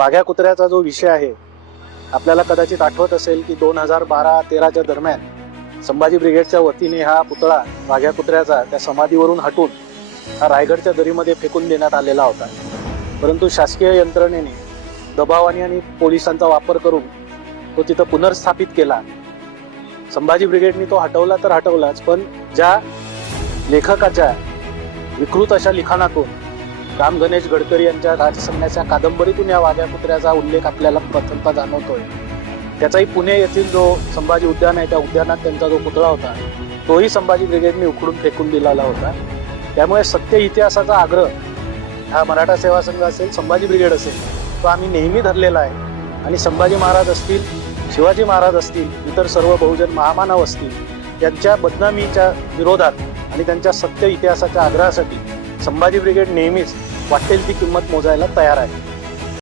वाघ्या कुत्र्याचा जो विषय आहे, आपल्याला कदाचित आठवत असेल की 2012-13च्या दरम्यान संभाजी ब्रिगेडच्या वतीने हा पुतळा वाघ्या कुत्र्याचा त्या समाधीवरून हटून हा रायगडच्या दरीमध्ये फेकून देण्यात आलेला होता. परंतु शासकीय यंत्रणेने दबावाने आणि पोलिसांचा वापर करून तो तिथं पुनर्स्थापित केला. संभाजी ब्रिगेडने तो हटवला तर हटवलाच, पण ज्या लेखकाच्या विकृत अशा लिखाणातून राम गणेश गडकरी यांच्या राजसन्याच्या कादंबरीतून या वाघ्या कुत्र्याचा उल्लेख आपल्याला प्रथमतः जाणवतोय. त्याचाही पुणे येथील जो संभाजी उद्यान आहे, त्या उद्यानात त्यांचा जो पुतळा होता तोही संभाजी ब्रिगेडने उखडून फेकून दिलेला होता. त्यामुळे सत्य इतिहासाचा आग्रह हा मराठा सेवा संघ असेल, संभाजी ब्रिगेड असेल, तो आम्ही नेहमी धरलेला आहे. आणि संभाजी महाराज असतील, शिवाजी महाराज असतील, इतर सर्व बहुजन महामानव असतील, यांच्या बदनामीच्या विरोधात आणि त्यांच्या सत्य इतिहासाच्या आग्रहासाठी संभाजी ब्रिगेड नेहमीच वाटेल ती किंमत मोजायला तयार आहे.